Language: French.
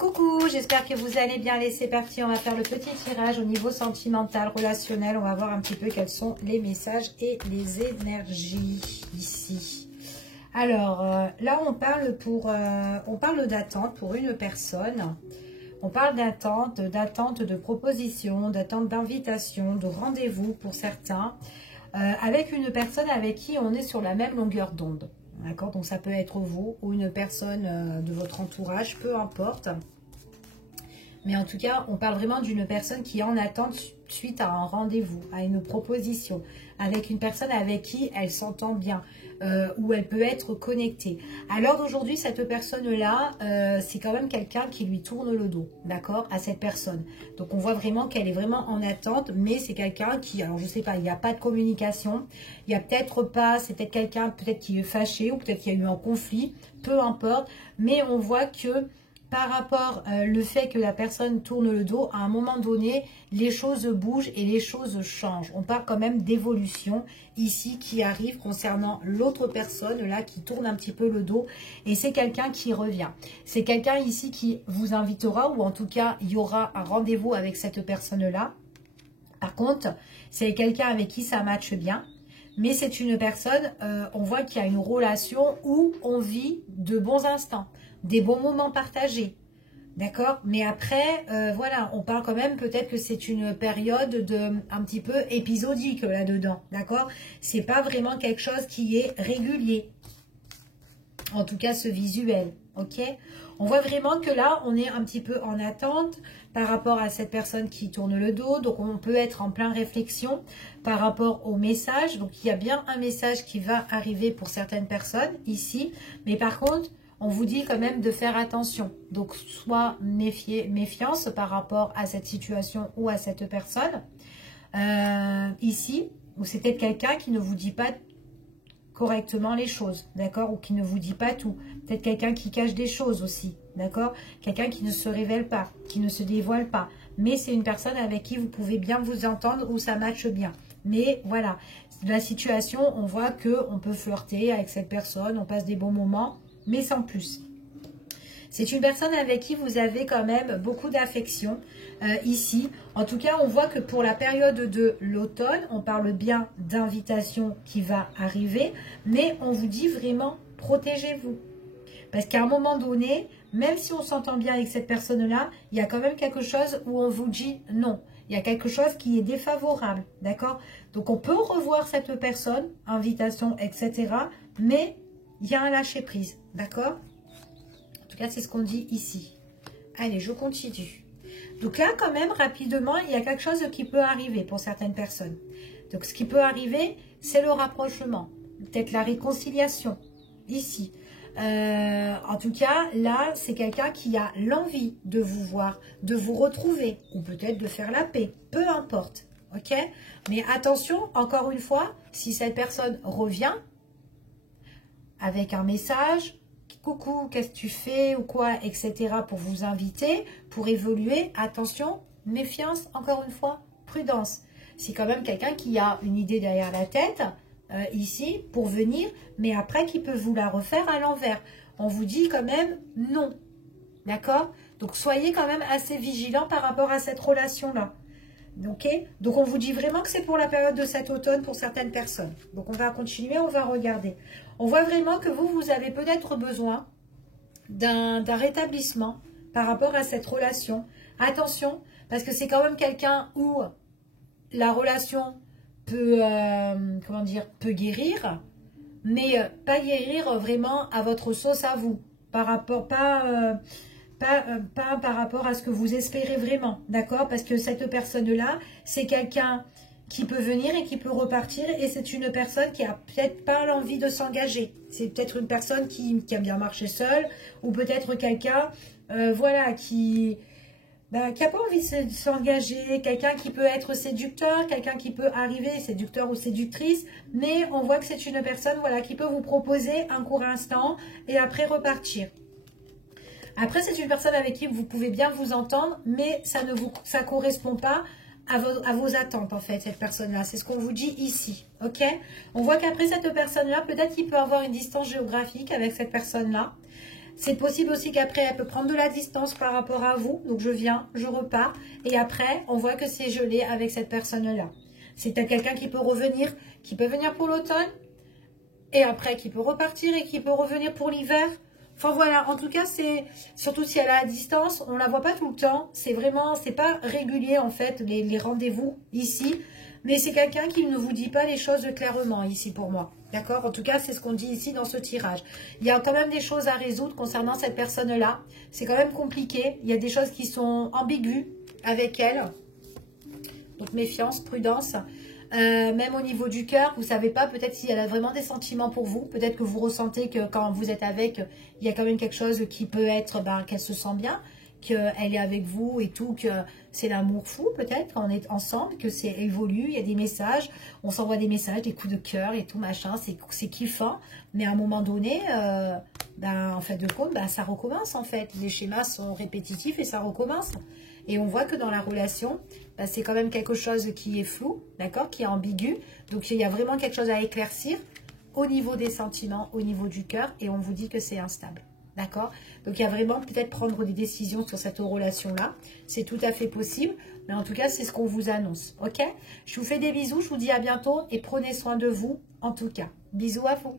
Coucou, j'espère que vous allez bien. Allez, c'est parti, on va faire le petit tirage au niveau sentimental, relationnel. On va voir un petit peu quels sont les messages et les énergies ici. Alors, là, on parle d'attente pour une personne. On parle d'attente, de proposition, d'attente d'invitation, de rendez-vous pour certains, avec une personne avec qui on est sur la même longueur d'onde. D'accord, donc ça peut être vous ou une personne de votre entourage, peu importe. Mais en tout cas, on parle vraiment d'une personne qui est en attente suite à un rendez-vous, à une proposition, avec une personne avec qui elle s'entend bien, où elle peut être connectée. À l'heure d'aujourd'hui, cette personne-là, c'est quand même quelqu'un qui lui tourne le dos, d'accord, à cette personne. Donc on voit vraiment qu'elle est vraiment en attente, mais c'est quelqu'un qui, alors je sais pas, il n'y a pas de communication, il n'y a peut-être pas, c'est peut-être quelqu'un peut-être qui est fâché, ou peut-être qu'il y a eu un conflit, peu importe, mais on voit que par rapport le fait que la personne tourne le dos, à un moment donné, les choses bougent et les choses changent. On parle quand même d'évolution ici qui arrive concernant l'autre personne là qui tourne un petit peu le dos. Et c'est quelqu'un qui revient. C'est quelqu'un ici qui vous invitera, ou en tout cas, il y aura un rendez-vous avec cette personne-là. Par contre, c'est quelqu'un avec qui ça matche bien. Mais c'est une personne, on voit qu'il y a une relation où on vit de bons instants, des bons moments partagés, d'accord? Mais après, voilà, on parle quand même peut-être que c'est une période un petit peu épisodique là-dedans, d'accord? C'est pas vraiment quelque chose qui est régulier, en tout cas ce visuel, ok? On voit vraiment que là, on est un petit peu en attente par rapport à cette personne qui tourne le dos. Donc, on peut être en plein réflexion par rapport au message. Donc, il y a bien un message qui va arriver pour certaines personnes ici. Mais par contre, on vous dit quand même de faire attention. Donc, soit méfiance par rapport à cette situation ou à cette personne. Ici, ou c'est peut-être quelqu'un qui ne vous dit pas correctement les choses, d'accord, ou qui ne vous dit pas tout. Peut-être quelqu'un qui cache des choses aussi, d'accord, quelqu'un qui ne se révèle pas, qui ne se dévoile pas, mais c'est une personne avec qui vous pouvez bien vous entendre, où ça matche bien. Mais voilà, la situation, on voit que on peut flirter avec cette personne, on passe des bons moments, mais sans plus. C'est une personne avec qui vous avez quand même beaucoup d'affection ici. En tout cas, on voit que pour la période de l'automne, on parle bien d'invitation qui va arriver, mais on vous dit vraiment, protégez-vous. Parce qu'à un moment donné, même si on s'entend bien avec cette personne-là, il y a quand même quelque chose où on vous dit non. Il y a quelque chose qui est défavorable, d'accord? Donc, on peut revoir cette personne, invitation, etc. Mais il y a un lâcher-prise, d'accord? C'est ce qu'on dit ici. Allez, je continue. Donc là, quand même, rapidement, il y a quelque chose qui peut arriver pour certaines personnes. Donc, ce qui peut arriver, c'est le rapprochement. Peut-être la réconciliation, ici. En tout cas, là, c'est quelqu'un qui a l'envie de vous voir, de vous retrouver, ou peut-être de faire la paix. Peu importe, ok? Mais attention, encore une fois, si cette personne revient avec un message... Coucou, qu'est-ce que tu fais ou quoi, etc. pour vous inviter, pour évoluer. Attention, méfiance, encore une fois, prudence. C'est quand même quelqu'un qui a une idée derrière la tête, ici, pour venir, mais après qui peut vous la refaire à l'envers. On vous dit quand même non. D'accord? Donc, soyez quand même assez vigilant par rapport à cette relation-là. Ok? Donc, on vous dit vraiment que c'est pour la période de cet automne pour certaines personnes. Donc, on va continuer, on va regarder. On voit vraiment que vous avez peut-être besoin d'un rétablissement par rapport à cette relation. Attention, parce que c'est quand même quelqu'un où la relation peut, comment dire, peut guérir, mais pas guérir vraiment à votre sauce à vous, par rapport, pas par rapport à ce que vous espérez vraiment, d'accord? Parce que cette personne-là, c'est quelqu'un qui peut venir et qui peut repartir, et c'est une personne qui a peut-être pas l'envie de s'engager. C'est peut-être une personne qui aime bien marcher seule, ou peut-être quelqu'un, voilà, qui n'a pas envie de s'engager, quelqu'un qui peut être séducteur, quelqu'un qui peut arriver, séducteur ou séductrice, mais on voit que c'est une personne, voilà, qui peut vous proposer un court instant et après repartir. Après, c'est une personne avec qui vous pouvez bien vous entendre, mais ça ne correspond pas à vos attentes, en fait, cette personne-là. C'est ce qu'on vous dit ici, ok? On voit qu'après cette personne-là, peut-être qu'il peut avoir une distance géographique avec cette personne-là. C'est possible aussi qu'après, elle peut prendre de la distance par rapport à vous. Donc, je viens, je repars. Et après, on voit que c'est gelé avec cette personne-là. C'est peut-être quelqu'un qui peut revenir, qui peut venir pour l'automne. Et après, qui peut repartir et qui peut revenir pour l'hiver. Enfin, voilà. En tout cas, c'est... Surtout si elle est à distance, on ne la voit pas tout le temps. C'est vraiment... C'est pas régulier, en fait, les rendez-vous ici. Mais c'est quelqu'un qui ne vous dit pas les choses clairement ici pour moi. D'accord? En tout cas, c'est ce qu'on dit ici dans ce tirage. Il y a quand même des choses à résoudre concernant cette personne-là. C'est quand même compliqué. Il y a des choses qui sont ambiguës avec elle. Donc, méfiance, prudence. Même au niveau du cœur, vous ne savez pas peut-être si elle a vraiment des sentiments pour vous. Peut-être que vous ressentez que quand vous êtes avec, il y a quand même quelque chose qui peut être qu'elle se sent bien, qu'elle est avec vous et tout, que c'est l'amour fou peut-être quand on est ensemble, que c'est évolue, il y a des messages, on s'envoie des messages, des coups de cœur et tout machin, c'est kiffant, mais à un moment donné, en fait de compte, ça recommence en fait, les schémas sont répétitifs et ça recommence. Et on voit que dans la relation, c'est quand même quelque chose qui est flou, d'accord, qui est ambigu, donc il y a vraiment quelque chose à éclaircir au niveau des sentiments, au niveau du cœur, et on vous dit que c'est instable. D'accord? Donc, il y a vraiment peut-être prendre des décisions sur cette relation-là. C'est tout à fait possible. Mais en tout cas, c'est ce qu'on vous annonce. OK? Je vous fais des bisous. Je vous dis à bientôt. Et prenez soin de vous, en tout cas. Bisous à vous.